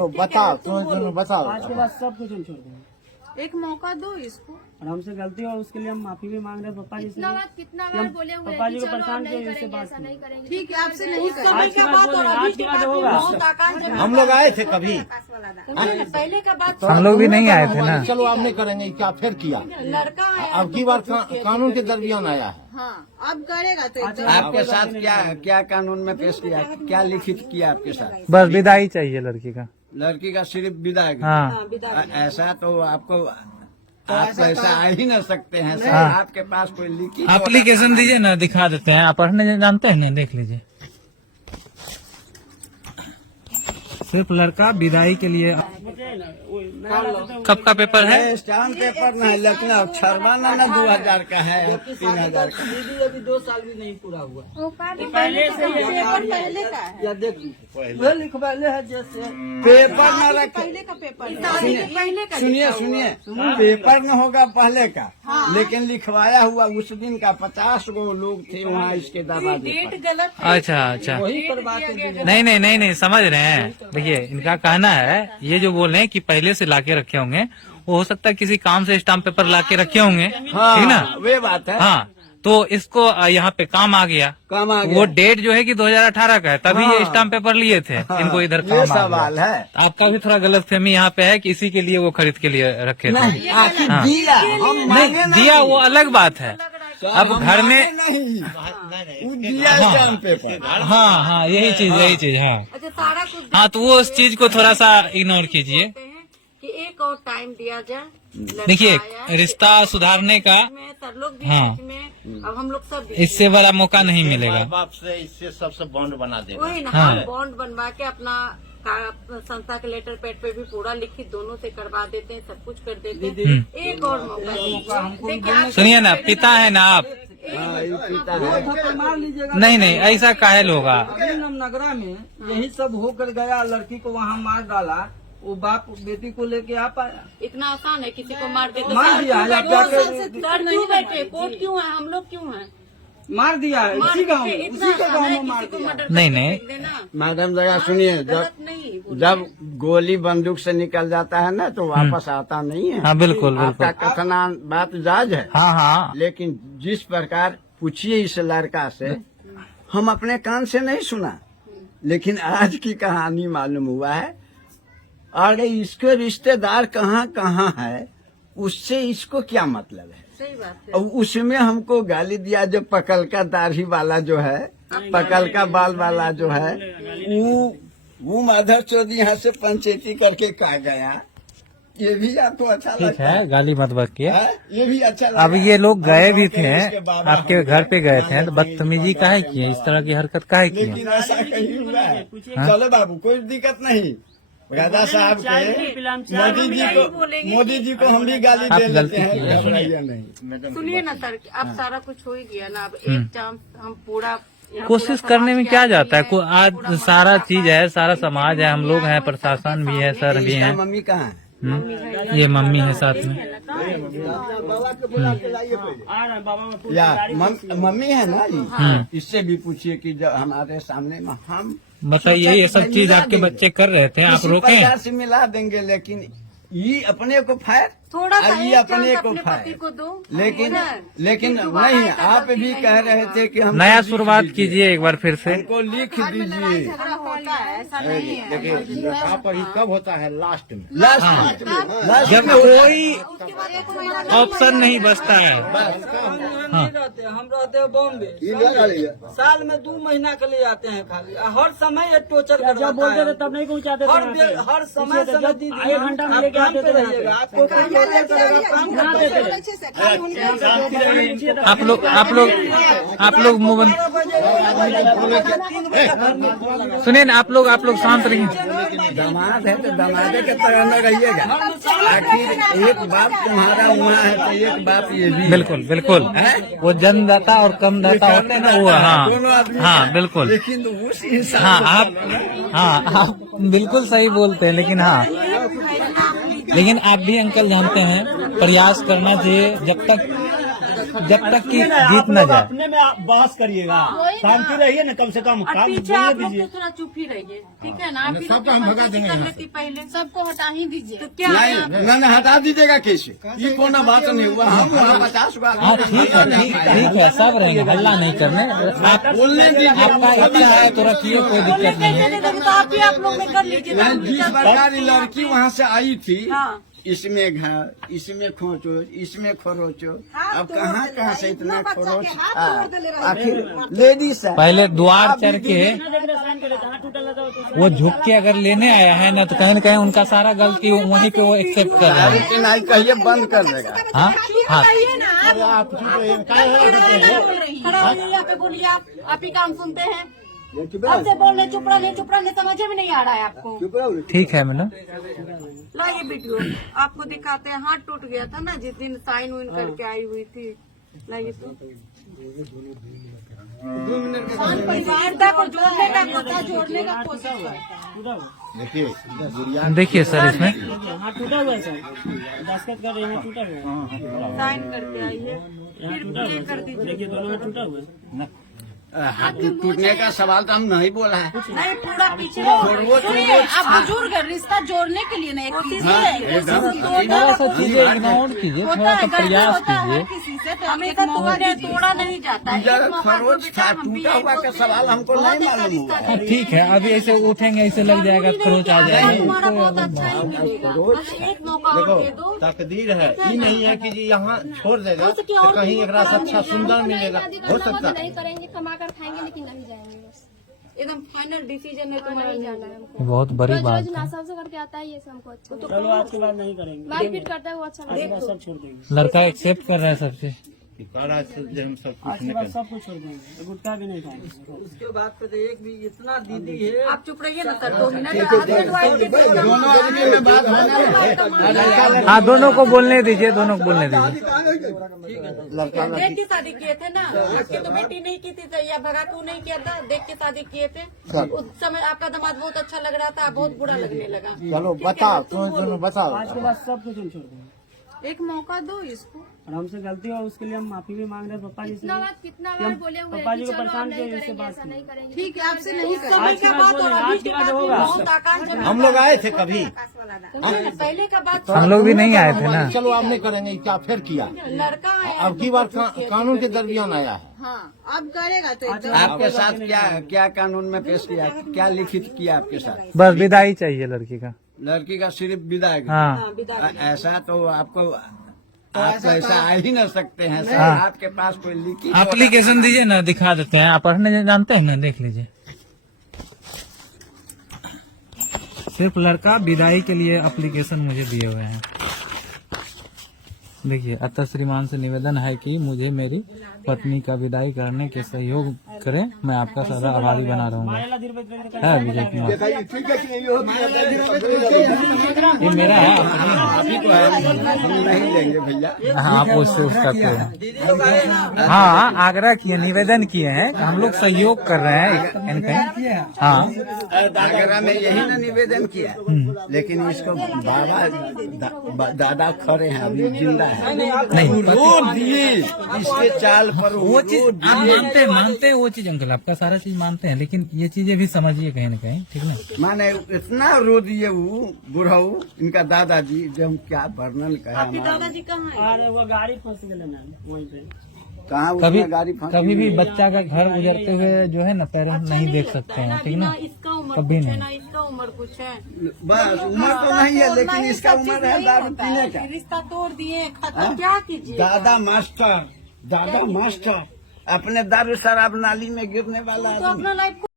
चलो बताओ, तुम्हें बताओ। आज के बाद सब कुछ हम छोड़ देंगे। एक मौका दो इसको। और हमसे गलती हो उसके लिए हम माफी भी मांग रहे हैं पप्पा जी से। कितना बार बोले हुए पप्पा जी को चलो परेशान नहीं किए, इससे करेंगे, बात ऐसा की। नहीं करेंगे। ठीक है, आपसे नहीं आज के बाद बोले, आज के बाद होगा। हम लोग आए थे कभी? पहले का बात हम लोग भी नहीं आए थे ना। चलो आप नहीं करेंगे, क्या फिर किया? लड़का आया, अब की बार कानून के दरमियान आया है। हाँ अब करेगा तो एकदम। आपके साथ क्या कानून में पेश किया, क्या लिखित किया आपके साथ? बस विदाई चाहिए लड़की का। लड़की का सिर्फ विदाई? हाँ ऐसा तो आपको आप ऐसा आ ही न सकते हैं सर। हाँ। आपके पास कोई लिखित एप्लीकेशन दीजिए ना, दिखा देते हैं। आप पढ़ने जानते हैं ना, देख लीजिए। सिर्फ लड़का विदाई के लिए। कब का पेपर है? स्टाम्प पेपर न है, लेकिन छरवाना न 2000 का है, 3000 का। दीदी अभी 2 साल भी नहीं पूरा हुआ। पहले से पेपर पहले का है। या देख वह लिखवाले है जैसे पेपर न रखे। पहले का पेपर पहले का। सुनिए पेपर न होगा पहले का, लेकिन लिखवाया हुआ उस दिन का 50 गो लोग थे वहाँ इसके दरवाजे पर। डेट गलत। अच्छा वही करवा के दीजिए। नहीं समझ रहे हैं। देखिए इनका कहना है, ये जो बोल रहे हैं कि पहले से लाके रखे होंगे, वो हो सकता है किसी काम से स्टाम्प पेपर लाके रखे होंगे, ठीक ना? वे बात है। हाँ, तो इसको यहाँ पे काम आ गया। काम आ गया। वो डेट जो है कि 2018 का है, तभी ये स्टाम्प पेपर लिए थे। इनको इधर ये काम आ सवाल गया। है। आपका भी थोड़ा गलतफहमी यहाँ पे है कि इसी के लिए वो खरीद के लिए रखे थे। नहीं, आखिर हाँ। दिया हम मांगे नहीं दिया वो अलग बात है। अब हम घर में मांगे नहीं, वो दिया स्टाम्प पेपर। हाँ यही चीज हाँ। अच्छा सारा कुछ हाँ तो वो उस चीज को थोड़ा सा इग्नोर कीजिए। कि एक और टाइम दिया जाए। देखिए रिश्ता सुधारने का सर लोग भी हाँ। बीच में, अब हम लोग सब इससे बड़ा मौका नहीं मिलेगा। माँ बाप से इससे सबसे बॉन्ड बना देगा। वही ना, हाँ। हम बॉन्ड बनवा के अपना संस्था के लेटर पैड पे भी पूरा लिखित दोनों से करवा देते हैं, सब कुछ कर देते हैं। एक और मौका देखिए आप सुनिए ना, पिता है ना आप? हाँ, ये पीता है। थप्पड़ मार लीजिएगा। नहीं ऐसा काहे होगा? अभी नगरा में यही सब होकर गया, लड़की को वहाँ मार डाला, वो बाप बेटी को लेके आ पाया? इतना आसान है किसी को मार देते? मार दिया है, सर क्या क्यों बैठे? कोर्ट क्यों है? हम लोग क्यों हैं? मार दिया है इसी गाँव में, इतना उसी के आसान गाँव है में मार किसी को दिया। मर्डर नहीं। करके फेंक देना? मैडम जरा सुनिए, गलत नहीं। जब गोली बंदूक से निकल जाता है ना तो वापस आता नहीं है। हाँ बिल्कुल आपका कथना बात जायज है, हाँ लेकिन जिस प्रकार पूछिए इस लड़का से, हम अपने कान से नहीं सुना, लेकिन आज की कहानी मालूम हुआ है। अरे इसके रिश्तेदार कहाँ कहाँ है, उससे इसको क्या मतलब है? सही बात है। और उसमें हमको गाली दिया, जो पकल का दाढ़ी वाला जो है, पकल का बाल वाला जो है, वो माधर चौधरी यहाँ से पंचायती करके कहा गया। ये भी आपको अच्छा ठीक लगता है, गाली मत बकिए। ये भी अच्छा लगा। अब ये लोग गए भी थे, उसके बाबा आपके घर पे गए थे, तो बदतमीजी काहे किए, इस तरह की हरकत काहे लेकिन किए? ऐसा कहीं हुआ है? चलो बाबू कोई दिक्कत नहीं। राजा साहब के मोदी जी को हम भी गाली आप दे गलती लेते हैं, किए हैं। घबराइए नहीं। सुनिए ना सर, अब सारा कुछ हो ही गया ना, अब एक चांस हम पूरा कोशिश करने में क्या जाता है? आज सारा चीज है, सारा समाज है, हम लोग हैं, प्रशासन भी है, सर भी है। मम्मी कहाँ है? ये मम्मी है साथ में। या मम्मी है ना जी, इससे भी पूछिए कि जब हमारे सामने में हम बताइए, ये सब चीज आपके बच्चे कर रहे थे, आप किसी रोके? प्रकार से मिला देंगे, लेकिन ये अपने को फायर, थोड़ा सा ये एक अपने चांस को अपने पति फायर। को दो। लेकिन फिर दोबारा नहीं, ऐसा आप गलती भी नहीं कह रहे थे कि हम नया शुरुआत कीजिए एक बार फिर से। हमको लिख घर में लड़ाई दीजिए। झगड़ा होता है, ऐसा नहीं है। देखिए लड़का पर ही कब होता है? लास्ट में। लास्ट जब में कोई उसके बाद एक महीना ऑप्शन नहीं बचता है। हम रहते हैं बॉम्बे, साल में 2 महीना के लिए आते हैं खाली, हर समय ये टोचर जब बोलते थे तब नहीं पहुँचाते, हर समय दीदी 1 घंटा में लेके आते थे। आपको आप लोग मोबाइल सुनिए ना, आप लोग शांत रहिए। दामाद है तो दामादे के तरह न रहिएगा। आखिर एक बाप तुम्हारा वहाँ है तो एक बाप ये भी। बिल्कुल वो जन्मदाता और कमदाता होते हैं ना, वो दोनों आदमी हाँ बिल्कुल। लेकिन उस हिसाब हाँ आप बिल्कुल सही बोलते हैं, लेकिन आप भी अंकल जानते हैं, प्रयास करना चाहिए। जब तक जब तक कि जीत न जाए। अपने में आप बहस करिएगा, शांति रहिए ना, कम से कम और काम पीछे आप बोलने लोग दीजिए। तो थोड़ा चुप ही रहिए, ठीक है ना? आप ही लोग सबको हम भगा शांति देंगे कर यहाँ लेती पहले। सबको हटा ही दीजिए। तो क्या नहीं ना हटा दीजिएगा कैसे? ये कौन बात नहीं हुआ, हम 50 हाँ ठीक है, सब रहेंगे, हल्ला नहीं करने। आप बोलने दीजिए। आपका इच्छा है तो रखिए, कोई बोलने दिक्कत नहीं कैसे है। दे दोगे? तो आप ही आप लोग में कर लीजिए। जिस प्रकार ये लड़की वहाँ से आई थी, हाँ। इसमें घर, इसमें खोचो, इसमें खरोचो, अब कहाँ से इतना खरोच? आखिर लेडीज है। पहले द्वार चढ़ के वो झुक के अगर लेने आया है ना, तो कहीं न कहीं उनका सारा गलती वहीं पे वो एक्सेप्ट कर रहा है। लेकिन आज कहिए बंद कर देगा। हाँ हाँ, खड़ा होइए यहाँ पे, बोलिए। आप ही काम सुनते हैं, आपसे बोल रहे चुप रहने समझ में नहीं आ रहा है आपको। ठीक है मैडम। लाइए वीडियो आपको दिखाते हैं। हाथ टूट गया था ना जिस दिन साइन वाइन करके आई हुई थी। लाइए तो परिवार को जोड़ने का कोशिश कर। देखिए सर इसमें हाँ टूटा हुआ है सर, दस्तखत कर रहे हैं, टूटा हुआ है। साइन करके आई है, फिर प्ले कर दीजिए। देखिए दोनों में टूटा हुआ है। हाथ टूटने का सवाल तो हम नहीं बोला है। नहीं पूरा पीछे सुनिए, आप बुजुर्ग है, रिश्ता जोड़ने के लिए नहीं, थोड़ा सा चीजें इग्नोर कीजिए, थोड़ा सा प्रयास कीजिए। किसी से तो हमेशा तोड़ा नहीं जाता है। जरा खरोच था, टूटा हुआ का सवाल हमको नहीं मालूम हुआ। हाँ ठीक है, अभी ऐसे उठेंगे, ऐसे लग जाएगा, खरोच आ जाएगा। तुम्हारा बहुत अच्छा ही मिलेगा, बस एक मौका और दे दो। तकदीर है, ये नहीं है कि जी यहाँ छोड़ देगा तो कहीं एक रास्ता अच्छा सुंदर मिलेगा, हो सकता है। नहीं करेंगे, कमा कर खाएंगे लेकिन नहीं जाएंगे। बस एकदम फाइनल डिसीजन है तुम्हारा। नहीं जाना है हमको। ये बहुत बड़ी रोज बात रोज है। नाश्ता से करके आता है, ये सब हमको अच्छा चलो आज के बाद नहीं करेंगे, मारपीट करता है, वो अच्छा लगता है। सब छोड़ देंगे। लड़का एक्सेप्ट कर रहा है सबसे। हम सब आज के बाद सब कुछ छोड़ देंगे, गुटखा भी नहीं खाएंगे। उसके बाद फिर एक भी इतना दीदी है। आप चुप रहिए ना सर, 2 मिनट। हस्बैंड वाइफ के दोनों आदमी में बात होना हाँ दोनों को बोलने दीजिए, दोनों को बोलने दीजिए। देख के शादी किए थे ना, आपकी तो बेटी नहीं की थी या भगा तू नहीं किया था, देख के शादी किए थे। उस समय आपका दामाद बहुत अच्छा लग रहा था, बहुत बुरा लगने लगा। चलो बताओ, तुम्हें बताओ। आज के बाद सब कुछ हम छोड़ देंगे, एक मौका दो इसको। और हमसे गलती हो उसके लिए हम माफी भी मांग रहे हैं पप्पा जी से। कितना बार बोले हुए पप्पा जी को चलो परेशान नहीं किए, इससे करेंगे, बात ऐसा की। नहीं करेंगे। ठीक है, आपसे नहीं उस समय का बात और अभी की बात में बहुत आकाश जमीन। हम लोग आए थे कभी, पहले का बात हम लोग भी नहीं आए थे ना। चलो आप नहीं करेंगे, क्या फिर किया? लड़का आया। अब की बार कानून के दरमियान आया है। हाँ, अब करेगा तो आपके साथ क्या कानून में पेश किया, क्या लिखित किया आपके साथ? बस विदाई चाहिए लड़की का। लड़की का सिर्फ विदाई। हाँ ऐसा तो आपको आप ऐसा आ ही न सकते हैं सर। हाँ। आपके पास कोई लिखित एप्लीकेशन दीजिए ना, दिखा देते हैं। आप पढ़ने जानते हैं ना, देख लीजिए। सिर्फ लड़का विदाई के लिए एप्लीकेशन मुझे दिए हुए हैं। देखिए, अतः श्रीमान से निवेदन है कि मुझे मेरी पत्नी का विदाई करने के सहयोग करें, मैं आपका सदा आभारी बना रहूंगा। है विजय कुमार, ये मेरा है, नहीं देंगे भैया। हाँ आप उससे उसका कोई। हाँ आग्रह किए, निवेदन किए हैं, हम लोग सहयोग कर रहे हैं कहीं कहीं। हाँ आगरा में यही ना निवेदन किया, लेकिन इसको बाबा दादा खड़े हैं, अभी जिंदा है। नहीं रोड दिए इसके चाल पर, वो चीज आप मानते हैं वो चीज अंकल, आपका सारा चीज मानते हैं, लेकिन ये चीजें भी समझिए कहीं न कहीं, ठीक ना? माने इतना रो दिए वो बुढ़ऊ, इनका दादाजी, जो हम क्या वर्णन करें। आपके दादाजी कहाँ है? अरे वो गाड़ी फंस गए ना वहीं पे। कहाँ कभी उसमें गाड़ी फंसी कभी भी हुई है। बच्चा का घर गुजरते हुए जो है ना पेरेंट्स नहीं देख सकते हैं, ठीक ना? इसका उम्र कभी कुछ है नहीं। ना, इसका उम्र कुछ है। बस उम्र तो नहीं है, लेकिन इसका उम्र है दारू पीने का। रिश्ता तोड़ दिए, खत्म, क्या कीजिए? दादा मास्टर अपने दारू शराब नाली में गिरने वाला तो आदमी। अपना लाइफ